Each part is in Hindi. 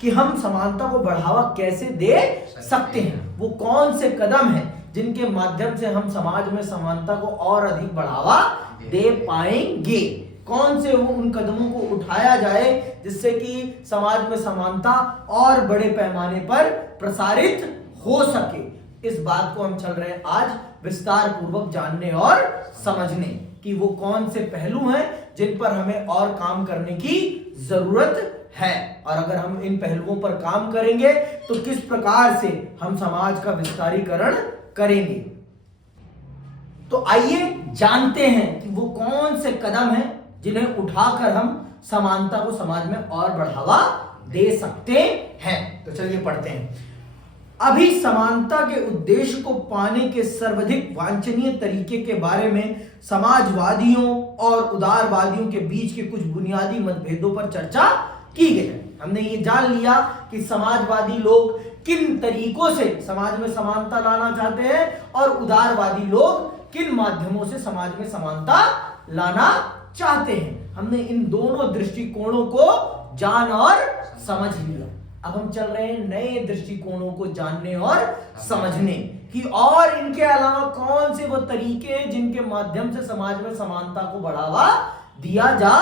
कि हम समानता को बढ़ावा कैसे दे सकते हैं, वो कौन से कदम हैं जिनके माध्यम से हम समाज में समानता को और अधिक बढ़ावा दे पाएंगे, कौन से वो उन कदमों को उठाया जाए जिससे कि समाज में समानता और बड़े पैमाने पर प्रसारित हो सके। इस बात को हम चल रहे हैं आज विस्तार पूर्वक जानने और समझने कि वो कौन से पहलू हैं जिन पर हमें और काम करने की जरूरत है, और अगर हम इन पहलुओं पर काम करेंगे तो किस प्रकार से हम समाज का विस्तारीकरण करेंगे। तो आइए जानते हैं कि वो कौन से कदम हैं जिन्हें उठाकर हम समानता को समाज में और बढ़ावा दे सकते हैं। तो चलिए पढ़ते हैं। अभी समानता के उद्देश्य को पाने के सर्वाधिक वांछनीय तरीके के बारे में समाजवादियों और उदारवादियों के बीच के कुछ बुनियादी मतभेदों पर चर्चा की गई है। हमने ये जान लिया कि समाजवादी लोग किन तरीकों से समाज में समानता लाना चाहते हैं और उदारवादी लोग किन माध्यमों से समाज में समानता लाना चाहते हैं। हमने इन दोनों दृष्टिकोणों को जान और समझ लिया। अब हम चल रहे हैं नए दृष्टिकोणों को जानने और समझने कि और इनके अलावा कौन से वो तरीके हैं जिनके माध्यम से समाज में समानता को बढ़ावा दिया जा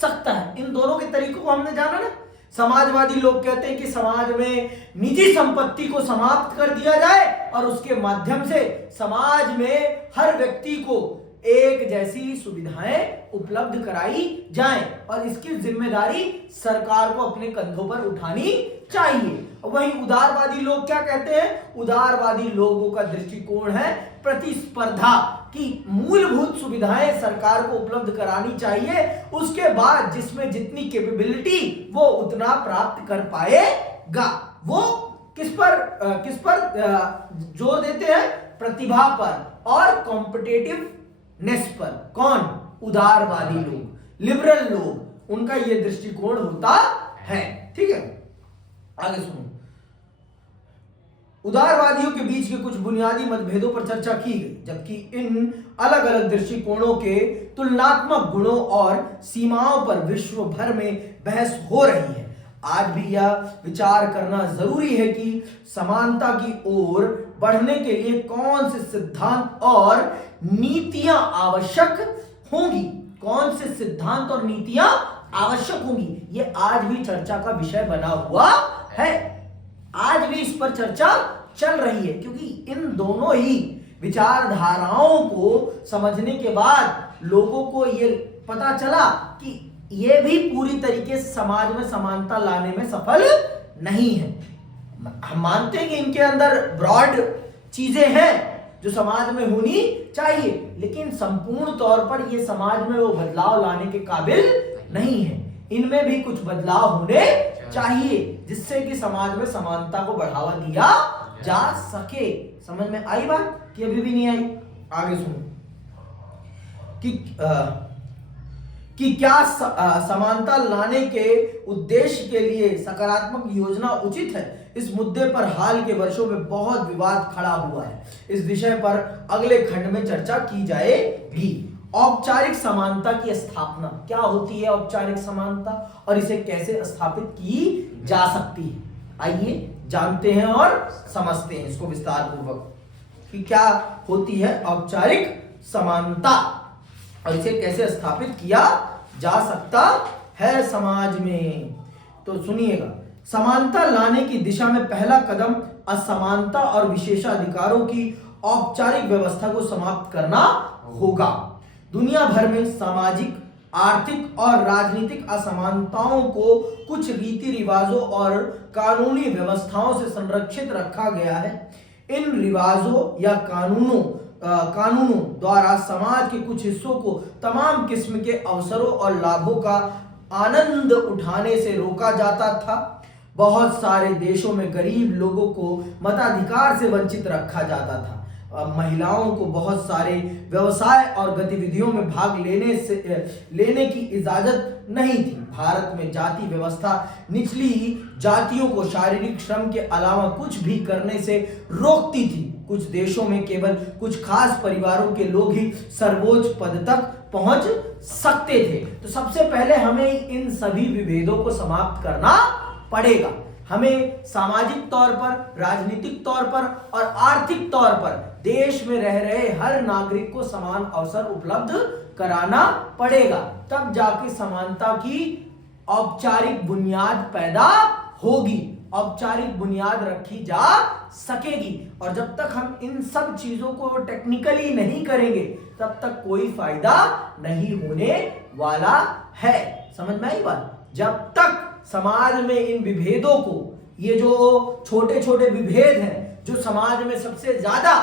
सकता है। इन दोनों के तरीकों को हमने जाना ना। समाजवादी लोग कहते हैं कि समाज में निजी संपत्ति को समाप्त कर दिया जाए और उसके माध्यम से समाज में हर व्यक्ति को एक जैसी सुविधाएं उपलब्ध कराई जाएं और इसकी जिम्मेदारी सरकार को अपने कंधों पर उठानी चाहिए। वहीं उदारवादी लोग क्या कहते हैं? उदारवादी लोगों का दृष्टिकोण है प्रतिस्पर्धा की मूलभूत सुविधाएं सरकार को उपलब्ध करानी चाहिए, उसके बाद जिसमें जितनी कैपेबिलिटी वो उतना प्राप्त कर पाएगा। वो किस पर जोर देते हैं? प्रतिभा पर और कॉम्पिटिटिवनेस पर। कौन? उदारवादी लोग, लिबरल लोग, उनका यह दृष्टिकोण होता है। ठीक है, आगे सुनो। उदारवादियों के बीच के कुछ बुनियादी मतभेदों पर चर्चा की गई, जबकि इन अलग अलग दृष्टिकोणों के तुलनात्मक गुणों और सीमाओं पर विश्व भर में बहस हो रही है। आज भी यह विचार करना जरूरी है कि समानता की ओर बढ़ने के लिए कौन से सिद्धांत और नीतियां आवश्यक होंगी। कौन से सिद्धांत और नीतियां आवश्यक होंगी, यह आज भी चर्चा का विषय बना हुआ है। आज भी इस पर चर्चा चल रही है, क्योंकि इन दोनों ही विचारधाराओं को समझने के बाद लोगों को यह पता चला कि ये भी पूरी तरीके से समाज में समानता लाने में सफल नहीं है। हम मानते हैं कि इनके अंदर ब्रॉड चीजें हैं जो समाज में होनी चाहिए, लेकिन संपूर्ण तौर पर ये समाज में वो बदलाव लाने के काबिल नहीं है। इनमें भी कुछ बदलाव होने चाहिए जिससे कि समाज में समानता को बढ़ावा दिया जा सके। समझ में आई बात कि अभी भी नहीं आई? आगे सुनो कि क्या समानता लाने के उद्देश्य के लिए सकारात्मक योजना उचित है। इस मुद्दे पर हाल के वर्षों में बहुत विवाद खड़ा हुआ है। इस विषय पर अगले खंड में चर्चा की जाएगी। औपचारिक समानता की स्थापना क्या होती है, औपचारिक समानता, और इसे कैसे स्थापित की जा सकती है। आइए जानते हैं और समझते हैं इसको विस्तार पूर्वक कि क्या होती है औपचारिक समानता और इसे कैसे स्थापित किया जा सकता है समाज में। तो सुनिएगा, समानता लाने की दिशा में पहला कदम असमानता और विशेषाधिकारों की औपचारिक व्यवस्था को समाप्त करना होगा। दुनिया भर में सामाजिक, आर्थिक और राजनीतिक असमानताओं को कुछ रीति रिवाजों और कानूनी व्यवस्थाओं से संरक्षित रखा गया है। इन रिवाजों या कानूनों द्वारा समाज के कुछ हिस्सों को तमाम किस्म के अवसरों और लाभों का आनंद उठाने से रोका जाता था। बहुत सारे देशों में गरीब लोगों को मताधिकार से वंचित रखा जाता था। महिलाओं को बहुत सारे व्यवसाय और गतिविधियों में भाग लेने की इजाजत नहीं थी। भारत में जाति व्यवस्था निचली जातियों को शारीरिक श्रम के अलावा कुछ भी करने से रोकती थी। कुछ देशों में केवल कुछ खास परिवारों के लोग ही सर्वोच्च पद तक पहुंच सकते थे। तो सबसे पहले हमें इन सभी विभेदों को समाप्त करना पड़ेगा। हमें सामाजिक तौर पर, राजनीतिक तौर पर और आर्थिक तौर पर देश में रह रहे हर नागरिक को समान अवसर उपलब्ध कराना पड़ेगा, तब जाके समानता की औपचारिक बुनियाद पैदा होगी, औपचारिक बुनियाद रखी जा सकेगी। और जब तक हम इन सब चीजों को टेक्निकली नहीं करेंगे तब तक कोई फायदा नहीं होने वाला है। समझ में आई बात? जब तक समाज में इन विभेदों को, ये जो छोटे छोटे विभेद हैं जो समाज में सबसे ज्यादा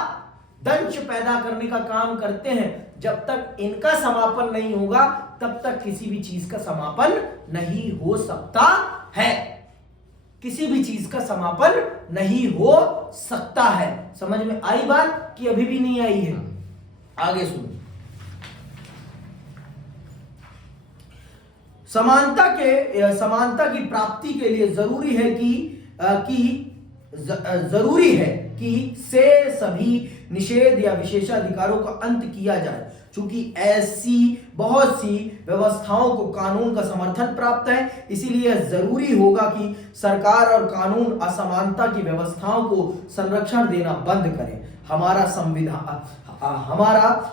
दंश पैदा करने का काम करते हैं, जब तक इनका समापन नहीं होगा तब तक किसी भी चीज का समापन नहीं हो सकता है। किसी भी चीज का समापन नहीं हो सकता है। समझ में आई बात कि अभी भी नहीं आई है? आगे सुनो। समानता की प्राप्ति के लिए जरूरी है कि से सभी निषेध या विशेषाधिकारों का अंत किया जाए। चूंकि ऐसी बहुत सी व्यवस्थाओं को कानून का समर्थन प्राप्त है, इसीलिए जरूरी होगा कि सरकार और कानून असमानता की व्यवस्थाओं को संरक्षण देना बंद करे। हमारा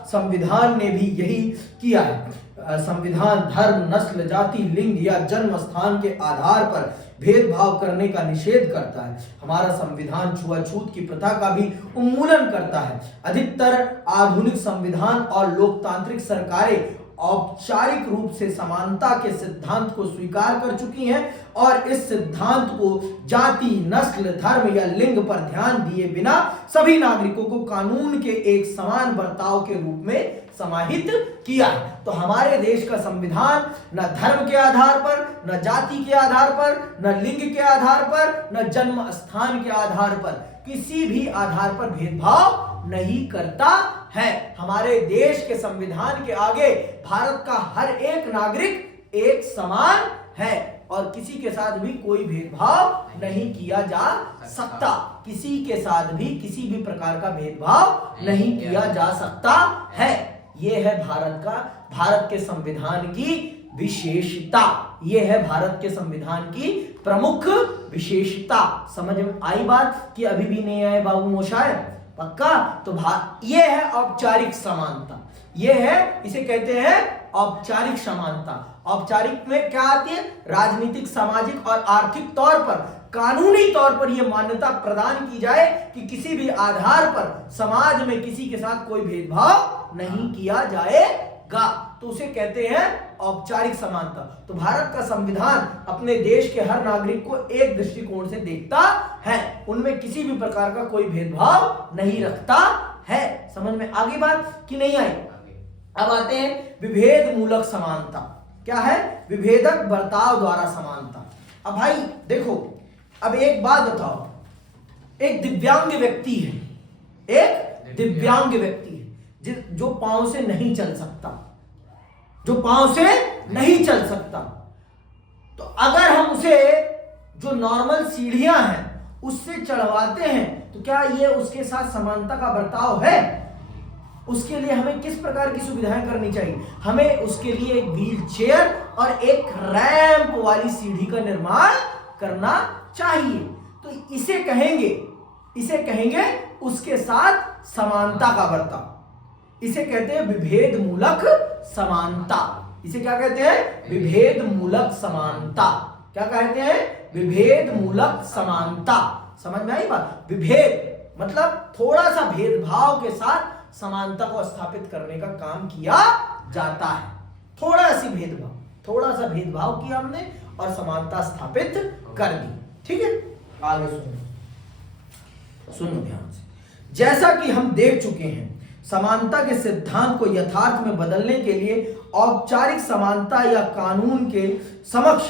संविधान ने भी यही किया है। संविधान धर्म, नस्ल, जाति, लिंग या जन्म स्थान के आधार पर भेदभाव करने का निषेध करता है। हमारा संविधान छुआछूत की प्रथा का भी उन्मूलन करता है। अधिकतर आधुनिक संविधान और लोकतांत्रिक सरकारें औपचारिक रूप से समानता के सिद्धांत को स्वीकार कर चुकी हैं और इस सिद्धांत को जाति, नस्ल, धर्म या लिंग पर ध्यान दिए बिना सभी नागरिकों को कानून के एक समान बर्ताव के रूप में समाहित किया है। तो हमारे देश का संविधान न धर्म के आधार पर, न जाति के आधार पर, न लिंग के आधार पर, न जन्म स्थान के आधार पर, किसी भी आधार पर भेदभाव नहीं करता है। हमारे देश के संविधान के आगे भारत का हर एक नागरिक एक समान है और किसी के साथ भी कोई भेदभाव नहीं किया जा सकता। किसी के साथ भी किसी भी प्रकार का भेदभाव नहीं किया जा सकता है। यह है भारत के संविधान की विशेषता। यह है भारत के संविधान की प्रमुख विशेषता। समझ में आई बात कि अभी भी नहीं आए बाबू मोशाय? पक्का? तो ये है औपचारिक समानता। ये है, इसे कहते हैं औपचारिक समानता। औपचारिक में क्या आती है? राजनीतिक, सामाजिक और आर्थिक तौर पर, कानूनी तौर पर यह मान्यता प्रदान की जाए कि किसी भी आधार पर समाज में किसी के साथ कोई भेदभाव नहीं किया जाएगा, तो उसे कहते हैं औपचारिक समानता। तो भारत का संविधान अपने देश के हर नागरिक को एक दृष्टिकोण से देखता है, उनमें किसी भी प्रकार का कोई भेदभाव नहीं रखता है। समझ में आगे बात कि नहीं आई? अब आते हैं विभेद मूलक समानता। क्या है? विभेदक बर्ताव द्वारा समानता। अब भाई देखो, अब एक बात बताओ, एक दिव्यांग व्यक्ति है, एक दिव्यांग व्यक्ति है जो पांव से नहीं चल सकता, जो पांव से नहीं चल सकता, तो अगर हम उसे जो नॉर्मल सीढ़ियां हैं उससे चढ़वाते हैं तो क्या ये उसके साथ समानता का बर्ताव है? उसके लिए हमें किस प्रकार की सुविधाएं करनी चाहिए? हमें उसके लिए एक व्हील चेयर और एक रैंप वाली सीढ़ी का निर्माण करना चाहिए। तो इसे कहेंगे उसके साथ समानता का बर्ताव। इसे कहते हैं विभेद मूलक समानता। इसे क्या कहते हैं? विभेद मूलक समानता। क्या कहते हैं? विभेद मूलक समानता। समझ में आई बात? विभेद मतलब थोड़ा सा भेदभाव के साथ समानता को स्थापित करने का काम किया जाता है। थोड़ा सा भेदभाव किया हमने और समानता स्थापित कर दी। ठीक है, आगे सुनो ध्यान से। जैसा कि हम देख चुके हैं, समानता के सिद्धांत को यथार्थ में बदलने के लिए औपचारिक समानता या कानून के समक्ष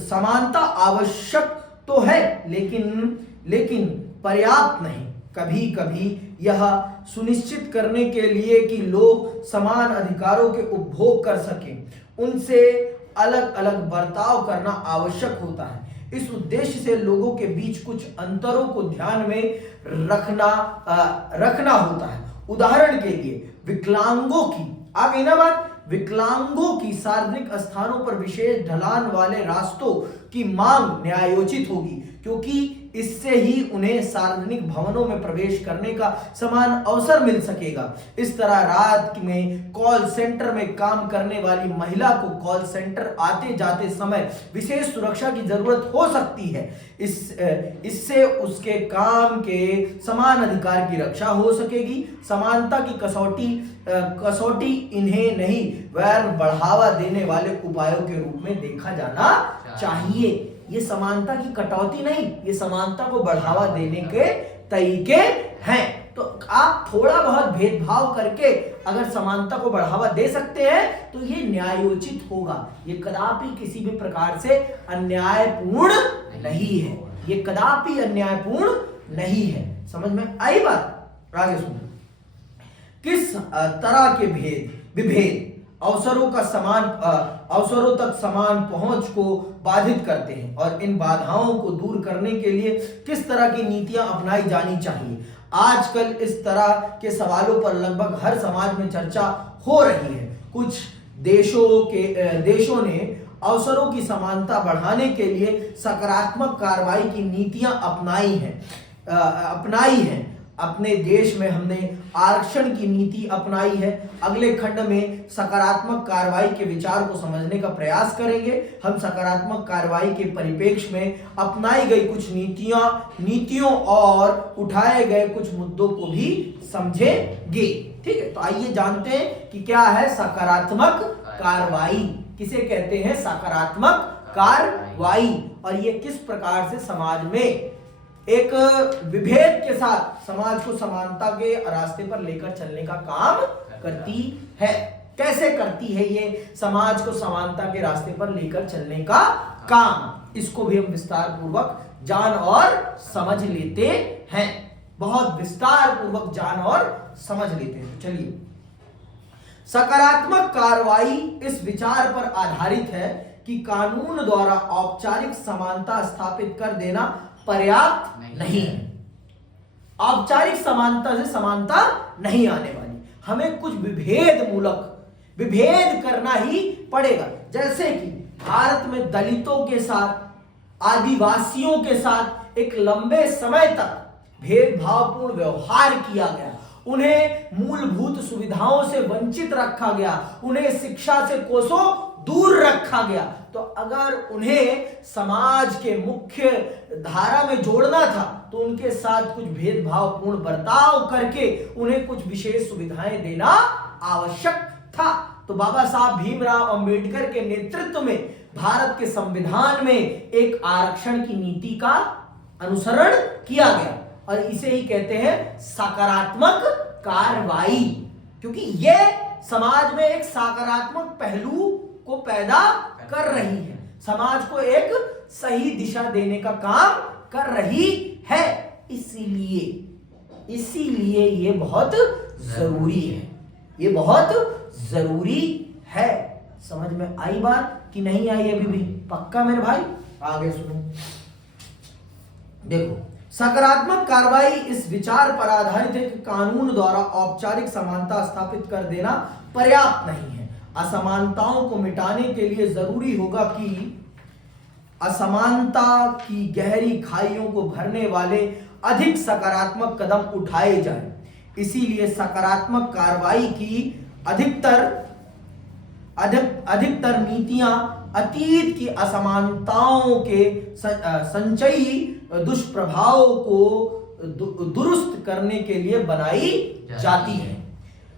समानता आवश्यक तो है, लेकिन पर्याप्त नहीं। कभी कभी यह सुनिश्चित करने के लिए कि लोग समान अधिकारों के उपभोग कर सकें, उनसे अलग अलग बर्ताव करना आवश्यक होता है। इस उद्देश्य से लोगों के बीच कुछ अंतरों को ध्यान में रखना होता है। उदाहरण के लिए विकलांगों की, आ गई ना बात, विकलांगों की सार्वजनिक स्थानों पर विशेष ढलान वाले रास्तों की मांग न्यायोचित होगी, क्योंकि इससे ही उन्हें सार्वजनिक भवनों में प्रवेश करने का समान अवसर मिल सकेगा। इस तरह रात में कॉल सेंटर में काम करने वाली महिला को कॉल सेंटर आते जाते समय विशेष सुरक्षा की जरूरत हो सकती है। इससे उसके काम के समान अधिकार की रक्षा हो सकेगी। समानता की कसौटी इन्हें नहीं वरन बढ़ावा देने वाले उपायों के रूप में देखा जाना चाहिए। ये समानता की कटौती नहीं, ये समानता को बढ़ावा देने के तरीके हैं। तो आप थोड़ा बहुत भेदभाव करके अगर समानता को बढ़ावा दे सकते हैं तो ये न्यायोचित होगा। ये कदापि किसी भी प्रकार से अन्यायपूर्ण नहीं है, ये कदापि अन्यायपूर्ण नहीं है। समझ में आई बात? आगे सुनो। किस तरह के विभेद अवसरों तक समान पहुंच को बाधित करते हैं और इन बाधाओं को दूर करने के लिए किस तरह की नीतियां अपनाई जानी चाहिए। आजकल इस तरह के सवालों पर लगभग हर समाज में चर्चा हो रही है। कुछ देशों ने अवसरों की समानता बढ़ाने के लिए सकारात्मक कार्रवाई की नीतियां अपनाई हैं। अपने देश में हमने आरक्षण की नीति अपनाई है। अगले खंड में सकारात्मक कार्रवाई के विचार को समझने का प्रयास करेंगे। हम सकारात्मक कार्रवाई के परिप्रेक्ष्य में अपनाई गई कुछ नीतियों और उठाए गए कुछ मुद्दों को भी समझेंगे। ठीक है, तो आइए जानते हैं कि क्या है सकारात्मक कार्रवाई, किसे कहते हैं सकारात्मक कार्रवाई, और ये किस प्रकार से समाज में एक विभेद के साथ समाज को समानता के रास्ते पर लेकर चलने का काम करती है। कैसे करती है ये समाज को समानता के रास्ते पर लेकर चलने का काम, इसको भी हम विस्तार पूर्वक जान और समझ लेते हैं। बहुत विस्तार पूर्वक जान और समझ लेते हैं। तो चलिए, सकारात्मक कार्रवाई इस विचार पर आधारित है कि कानून द्वारा औपचारिक समानता स्थापित कर देना पर्याप्त नहीं है। औपचारिक समानता से समानता नहीं आने वाली, हमें कुछ विभेद करना ही पड़ेगा। जैसे कि भारत में दलितों के साथ, आदिवासियों के साथ एक लंबे समय तक भेदभावपूर्ण व्यवहार किया गया, उन्हें मूलभूत सुविधाओं से वंचित रखा गया, उन्हें शिक्षा से कोसों दूर रखा गया। तो अगर उन्हें समाज के मुख्य धारा में जोड़ना था तो उनके साथ कुछ भेदभावपूर्ण बर्ताव करके उन्हें कुछ विशेष सुविधाएं देना आवश्यक था। तो बाबा साहब भीमराव अंबेडकर के नेतृत्व में भारत के संविधान में एक आरक्षण की नीति का अनुसरण किया गया और इसे ही कहते हैं सकारात्मक कार्रवाई, क्योंकि यह समाज में एक सकारात्मक पहलू को पैदा कर रही है, समाज को एक सही दिशा देने का काम कर रही है। इसीलिए ये बहुत जरूरी है, ये बहुत जरूरी है। समझ में आई बात कि नहीं आई? अभी भी पक्का मेरे भाई? आगे सुनो। देखो, सकारात्मक कार्रवाई इस विचार पर आधारित है कि कानून द्वारा औपचारिक समानता स्थापित कर देना पर्याप्त नहीं है। असमानताओं को मिटाने के लिए जरूरी होगा कि असमानता की गहरी खाइयों को भरने वाले अधिक सकारात्मक कदम उठाए जाएं। इसीलिए सकारात्मक कार्रवाई की अधिकतर नीतियां अतीत की असमानताओं के संचयी दुष्प्रभावों को दुरुस्त करने के लिए बनाई जाती है।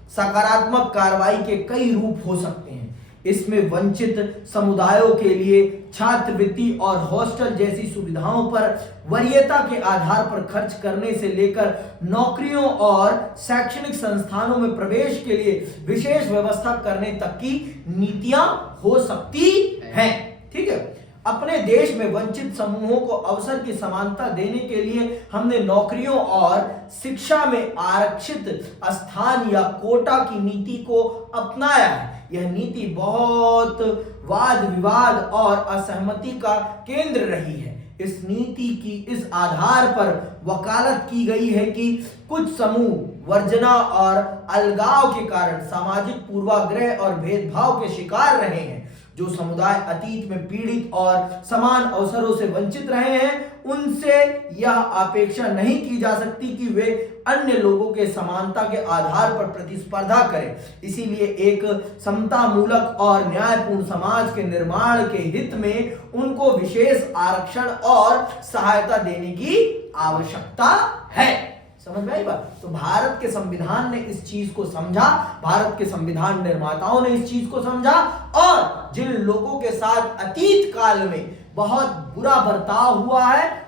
सकारात्मक कार्रवाई के कई रूप हो सकते हैं। इसमें वंचित समुदायों के लिए छात्रवृत्ति और हॉस्टल जैसी सुविधाओं पर वरीयता के आधार पर खर्च करने से लेकर नौकरियों और शैक्षणिक संस्थानों में प्रवेश के लिए विशेष व्यवस्था करने तक की नीतियां हो सकती हैं। ठीक है, अपने देश में वंचित समूहों को अवसर की समानता देने के लिए हमने नौकरियों और शिक्षा में आरक्षित स्थान या कोटा की नीति को अपनाया है। यह नीति बहुत वाद विवाद और असहमति का केंद्र रही है। इस नीति की इस आधार पर वकालत की गई है कि कुछ समूह वर्जना और अलगाव के कारण सामाजिक पूर्वाग्रह और भेदभाव के शिकार रहे हैं। जो समुदाय अतीत में पीड़ित और समान अवसरों से वंचित रहे हैं, उनसे यह अपेक्षा नहीं की जा सकती कि वे अन्य लोगों के समानता के आधार पर प्रतिस्पर्धा करें। इसीलिए एक समतामूलक और न्यायपूर्ण समाज के निर्माण के हित में उनको विशेष आरक्षण और सहायता देने की आवश्यकता है। समझ में आई बात? तो भारत के संविधान ने इस चीज को समझा, भारत के संविधान निर्माताओं ने इस चीज को समझा, और जिन लोगों के साथ अतीत काल में बहुत बुरा बर्ताव हुआ है,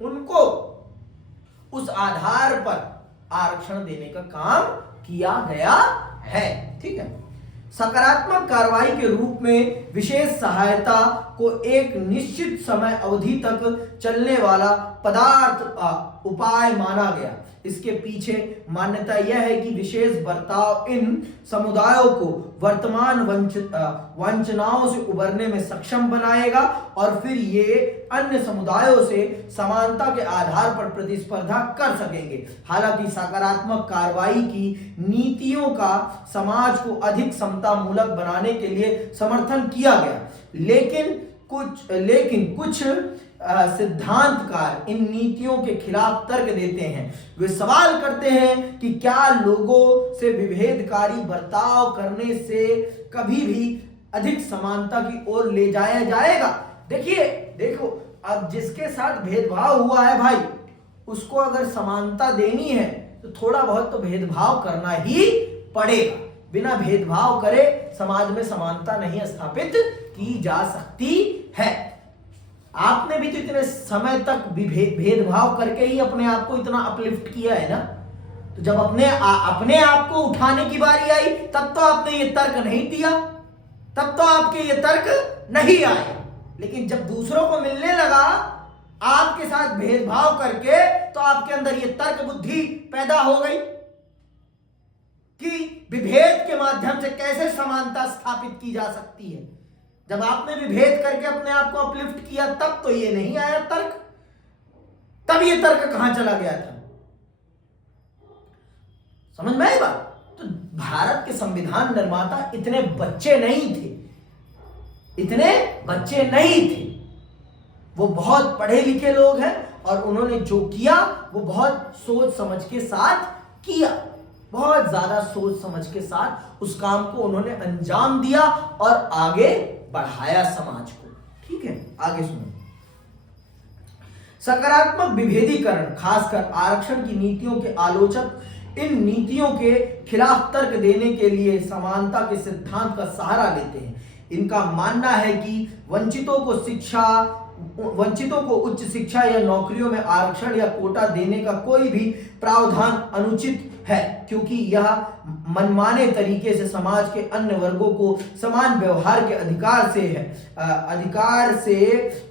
उनको उस आधार पर आरक्षण देने का काम किया गया है। ठीक है। सकारात्मक कार्रवाई के रूप में विशेष सहायता को एक निश्चित समय अवधि तक चलने वाला पदार्थ उपाय माना गया। इसके पीछे मान्यता यह है कि विशेष बर्ताव इन समुदायों को वर्तमान वंचनाओं से उबरने में सक्षम बनाएगा और फिर ये अन्य समुदायों से समानता के आधार पर प्रतिस्पर्धा कर सकेंगे। हालांकि सकारात्मक कार्रवाई की नीतियों का समाज को अधिक समतामूलक बनाने के लिए समर्थन किया गया, लेकिन कुछ सिद्धांतकार इन नीतियों के खिलाफ तर्क देते हैं। वे सवाल करते हैं कि क्या लोगों से विभेदकारी बर्ताव करने से कभी भी अधिक समानता की ओर ले जाया जाएगा। देखो, अब जिसके साथ भेदभाव हुआ है भाई, उसको अगर समानता देनी है तो थोड़ा बहुत तो भेदभाव करना ही पड़ेगा। बिना भेदभाव करे समाज में समानता नहीं स्थापित की जा सकती है। आपने भी तो इतने समय तक भेदभाव करके ही अपने आप को इतना अपलिफ्ट किया है ना। तो जब अपने आप को उठाने की बारी आई, तब तो आपने ये तर्क नहीं दिया, तब तो आपके ये तर्क नहीं आए। लेकिन जब दूसरों को मिलने लगा आपके साथ भेदभाव करके, तो आपके अंदर ये तर्क बुद्धि पैदा हो गई कि विभेद के माध्यम से कैसे समानता स्थापित की जा सकती है। जब आपने विभेद करके अपने आप को अपलिफ्ट किया, तब तो ये नहीं आया तर्क। तब ये तर्क कहां चला गया था? समझ में आई बात? तो भारत के संविधान निर्माता इतने बच्चे नहीं थे, वो बहुत पढ़े लिखे लोग हैं, और उन्होंने जो किया वो बहुत सोच समझ के साथ किया, बहुत ज्यादा सोच समझ के साथ उस काम को उन्होंने अंजाम दिया और आगे बढ़ाया समाज को। ठीक है, आगे सुनो। सकारात्मक विभेदीकरण, खासकर आरक्षण की नीतियों के आलोचक इन नीतियों के खिलाफ तर्क देने के लिए समानता के सिद्धांत का सहारा लेते हैं। इनका मानना है कि वंचितों को उच्च शिक्षा या नौकरियों में आरक्षण या कोटा देने का कोई भी प्रावधान अनुचित है, क्योंकि यह मनमाने तरीके से समाज के अन्य वर्गों को समान व्यवहार के अधिकार से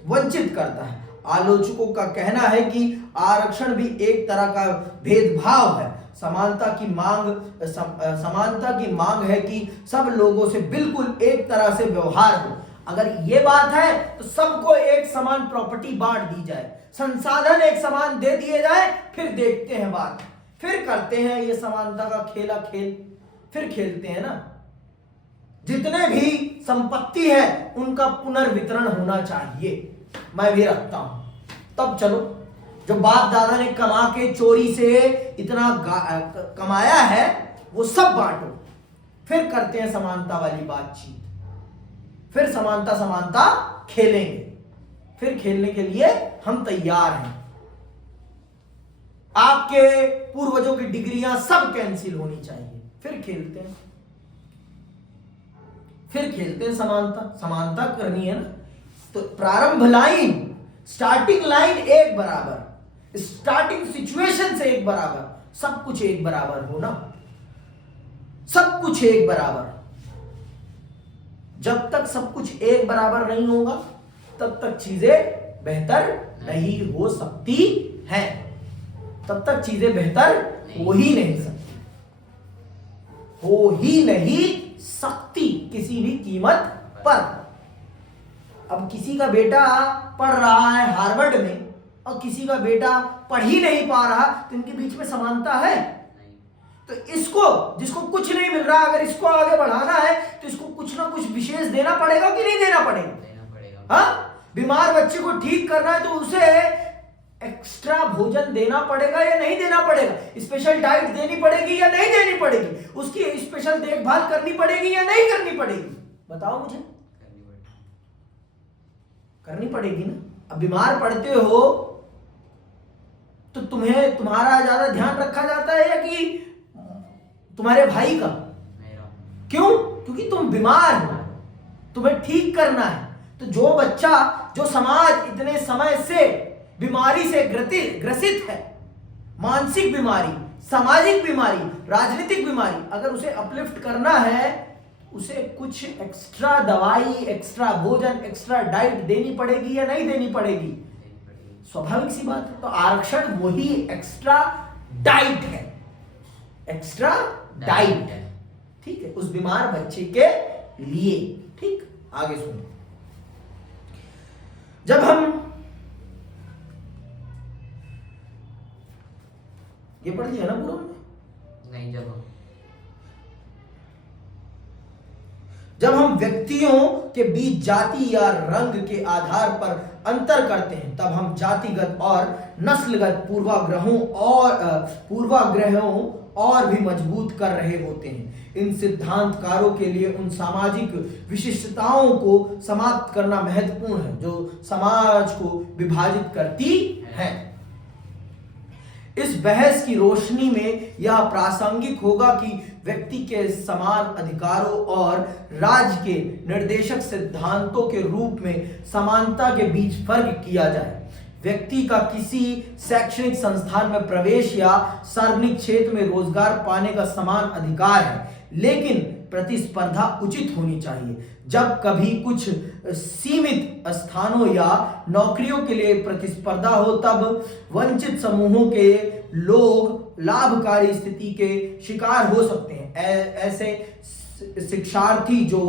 वंचित करता है। आलोचकों का कहना है कि आरक्षण भी एक तरह का भेदभाव है। समानता की मांग है कि सब लोगों से बिल्कुल एक तरह से व्यवहार हो। अगर ये बात है तो सबको एक समान प्रॉपर्टी बांट दी जाए, संसाधन एक समान दे दिए जाए, फिर देखते हैं बात, फिर करते हैं ये समानता का फिर खेलते हैं ना। जितने भी संपत्ति है उनका पुनर्वितरण होना चाहिए, मैं भी रखता हूं। तब चलो, जो बाप दादा ने कमा के चोरी से इतना कमाया है वो सब बांटो, फिर करते हैं समानता वाली बातचीत, फिर समानता खेलेंगे। फिर खेलने के लिए हम तैयार हैं। आपके पूर्वजों की डिग्रियां सब कैंसिल होनी चाहिए, फिर खेलते हैं समानता करनी है ना। तो प्रारंभ लाइन, स्टार्टिंग लाइन एक बराबर, स्टार्टिंग सिचुएशन से एक बराबर, सब कुछ एक बराबर हो ना, सब कुछ एक बराबर। जब तक सब कुछ एक बराबर नहीं होगा तब तक चीजें बेहतर नहीं हो सकती हैं, तब तक चीजें बेहतर हो ही नहीं सकती किसी भी कीमत पर। अब किसी का बेटा पढ़ रहा है हार्वर्ड में और किसी का बेटा पढ़ ही नहीं पा रहा, तो इनके बीच में समानता है? तो इसको, जिसको कुछ नहीं मिल रहा, अगर इसको आगे बढ़ाना है तो इसको कुछ ना कुछ विशेष देना पड़ेगा कि नहीं देना पड़ेगा? देना पड़ेगा। हाँ, बीमार बच्चे को ठीक करना है तो उसे एक्स्ट्रा भोजन देना पड़ेगा या नहीं देना पड़ेगा? स्पेशल डाइट देनी पड़ेगी या नहीं देनी पड़ेगी? उसकी स्पेशल देखभाल करनी पड़ेगी या नहीं करनी पड़ेगी? बताओ मुझे। करनी पड़ेगी ना। अब बीमार पड़ते हो तो तुम्हें तुम्हारा ज्यादा ध्यान रखा जाता है या कि तुम्हारे भाई का? क्यों? क्योंकि तुम बीमार हो, तुम्हें ठीक करना है। तो जो बच्चा, जो समाज इतने समय से बीमारी से ग्रसित है, मानसिक बीमारी, सामाजिक बीमारी, राजनीतिक बीमारी, अगर उसे अपलिफ्ट करना है, उसे कुछ एक्स्ट्रा दवाई, एक्स्ट्रा भोजन, एक्स्ट्रा डाइट देनी पड़ेगी या नहीं देनी पड़ेगी? स्वाभाविक सी बात है। तो आरक्षण वही एक्स्ट्रा डाइट है, एक्स्ट्रा डाइट है, ठीक है, उस बीमार बच्चे के लिए। ठीक, आगे सुनो। जब हम ये पढ़ लिया ना पूरा? नहीं, जब हम व्यक्तियों के बीच जाति या रंग के आधार पर अंतर करते हैं, तब हम जातिगत और नस्लगत पूर्वाग्रहों और भी मजबूत कर रहे होते हैं। इन सिद्धांतकारों के लिए उन सामाजिक विशिष्टताओं को समाप्त करना महत्वपूर्ण है जो समाज को विभाजित करती हैं। इस बहस की रोशनी में यह प्रासंगिक होगा कि व्यक्ति के समान अधिकारों और राज्य के निर्देशक सिद्धांतों के रूप में समानता के बीच फर्क किया जाए। व्यक्ति का किसी शैक्षणिक संस्थान में प्रवेश या सार्वजनिक क्षेत्र में रोजगार पाने का समान अधिकार है, लेकिन प्रतिस्पर्धा उचित होनी चाहिए। जब कभी कुछ सीमित स्थानों या नौकरियों के लिए प्रतिस्पर्धा हो, तब वंचित समूहों के लोग लाभकारी स्थिति के शिकार हो सकते हैं। ऐसे शिक्षार्थी जो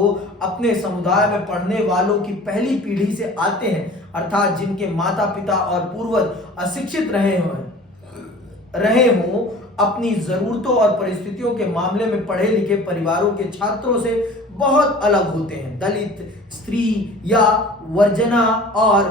अपने समुदाय में पढ़ने वालों की पहली पीढ़ी से आते हैं, अर्थात जिनके माता पिता और पूर्वज अशिक्षित रहे हों, अपनी जरूरतों और परिस्थितियों के मामले में पढ़े लिखे परिवारों के छात्रों से बहुत अलग होते हैं। दलित, स्त्री या वर्जना और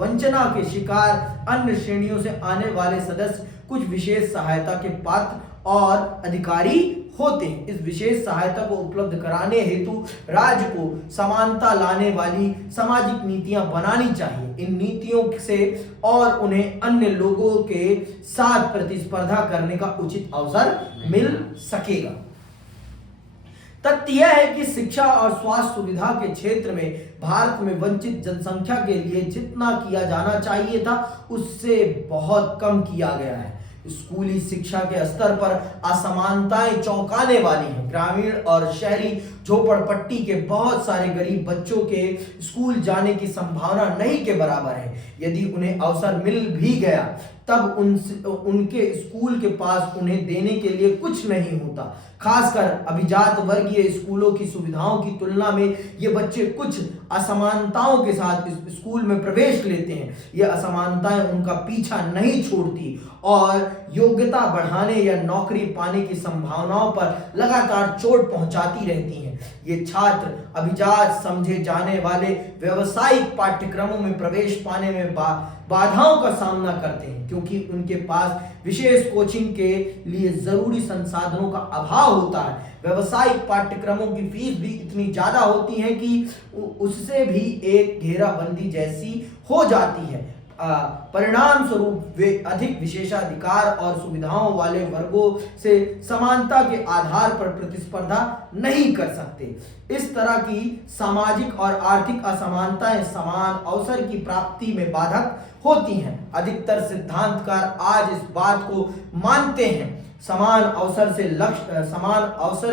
वंचना के शिकार अन्य श्रेणियों से आने वाले सदस्य कुछ विशेष सहायता के पात्र और अधिकारी होते हैं। इस विशेष सहायता को उपलब्ध कराने हेतु राज्य को समानता लाने वाली सामाजिक नीतियां बनानी चाहिए। इन नीतियों से और उन्हें अन्य लोगों के साथ प्रतिस्पर्धा करने का उचित अवसर मिल सकेगा। तथ्य यह है कि शिक्षा और स्वास्थ्य सुविधा के क्षेत्र में भारत में वंचित जनसंख्या के लिए जितना किया जाना चाहिए था, उससे बहुत कम किया गया है। स्कूली शिक्षा के स्तर पर असमानताएं चौंकाने वाली हैं। ग्रामीण और शहरी झोपड़पट्टी के बहुत सारे गरीब बच्चों के स्कूल जाने की संभावना नहीं के बराबर है। यदि उन्हें अवसर मिल भी गया, तब उनके स्कूल के पास उन्हें देने के लिए कुछ नहीं होता। खासकर अभिजात वर्गीय स्कूलों की सुविधाओं की तुलना में ये बच्चे कुछ असमानताओं के साथ स्कूल में प्रवेश लेते हैं। ये असमानताएं उनका पीछा नहीं छोड़ती और योग्यता बढ़ाने या नौकरी पाने की संभावनाओं पर लगातार चोट पहुंचाती रहती हैं। ये छात्र अभिजात समझे जाने वाले व्यावसायिक पाठ्यक्रमों में प्रवेश पाने में बाधाओं का सामना करते हैं, क्योंकि उनके पास विशेष कोचिंग के लिए जरूरी संसाधनों का अभाव होता है। व्यावसायिक पाठ्यक्रमों की फीस भी इतनी ज्यादा होती है कि उससे भी एक घेराबंदी जैसी हो जाती है। परिणाम स्वरूप वे अधिक विशेषाधिकार और सुविधाओं वाले वर्गों से समानता के आधार पर प्रतिस्पर्धा नहीं कर सकते। इस तरह की सामाजिक और आर्थिक असमानताएं समान अवसर की प्राप्ति में बाधक होती हैं। अधिकतर सिद्धांतकार आज इस बात को मानते हैं। समान अवसर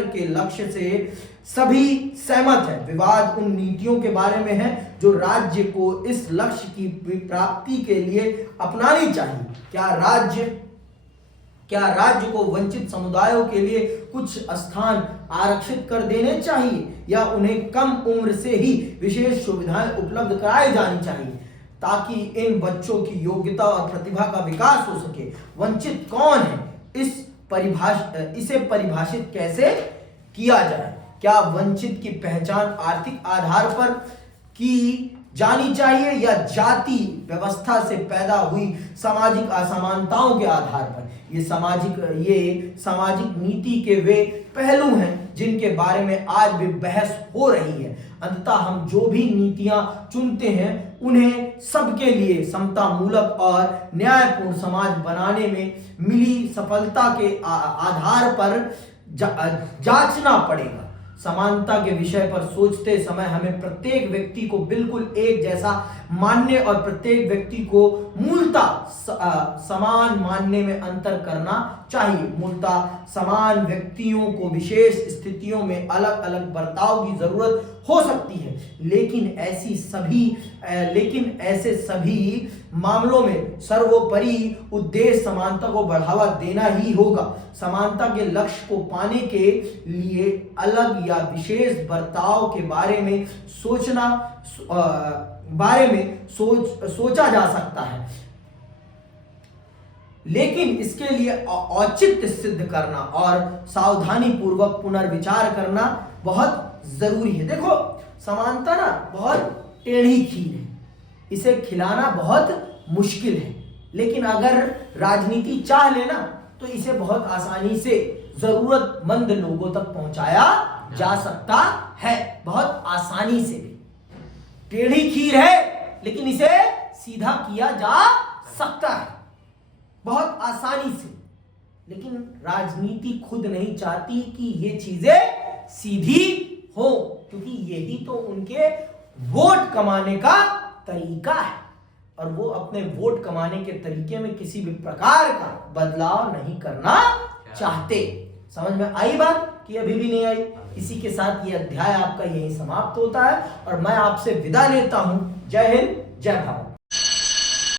के लक्ष्य से सभी सहमत हैं। विवाद उन नीतियों के बारे में है जो राज्य को इस लक्ष्य की प्राप्ति के लिए अपनानी चाहिए। क्या राज्य क्या राज्य को वंचित समुदायों के लिए कुछ स्थान आरक्षित कर देने चाहिए या उन्हें कम उम्र से ही विशेष सुविधाएं उपलब्ध कराई जानी चाहिए ताकि इन बच्चों की योग्यता और प्रतिभा का विकास हो सके? वंचित कौन है, इसे परिभाषित कैसे किया जाए? क्या वंचित की पहचान आर्थिक आधार पर की जानी चाहिए या जाति व्यवस्था से पैदा हुई सामाजिक असमानताओं के आधार पर? ये सामाजिक नीति के वे पहलू हैं जिनके बारे में आज भी बहस हो रही है। अंततः हम जो भी नीतियां चुनते हैं उन्हें सबके लिए समता मूलक और न्यायपूर्ण समाज बनाने में मिली सफलता के आधार पर जांचना पड़ेगा। समानता के विषय पर सोचते समय हमें प्रत्येक व्यक्ति को बिल्कुल एक जैसा मानने और प्रत्येक व्यक्ति को मूलतः समान मानने में अंतर करना चाहिए। मूलतः समान व्यक्तियों को विशेष स्थितियों में अलग अलग बर्ताव की जरूरत हो सकती है, लेकिन ऐसे सभी मामलों में सर्वोपरि उद्देश्य समानता को बढ़ावा देना ही होगा। समानता के लक्ष्य को पाने के लिए अलग या विशेष बर्ताव के बारे में सोचा जा सकता है, लेकिन इसके लिए औचित्य सिद्ध करना और सावधानी पूर्वक पुनर्विचार करना बहुत जरूरी है। देखो, समानता ना बहुत टेढ़ी खीर है, इसे खिलाना बहुत मुश्किल है, लेकिन अगर राजनीति चाह लेना तो इसे बहुत आसानी से जरूरतमंद लोगों तक पहुंचाया जा सकता है, बहुत आसानी से। टेढ़ी खीर है लेकिन इसे सीधा किया जा सकता है बहुत आसानी से, लेकिन राजनीति खुद नहीं चाहती कि ये चीजें सीधी हो, क्योंकि यही तो उनके वोट कमाने का तरीका है और वो अपने वोट कमाने के तरीके में किसी भी प्रकार का बदलाव नहीं करना चाहते। समझ में आई बात कि अभी भी नहीं आई? इसी के साथ ये अध्याय आपका यहीं समाप्त होता है और मैं आपसे विदा लेता हूं। जय हिंद, जय भारत।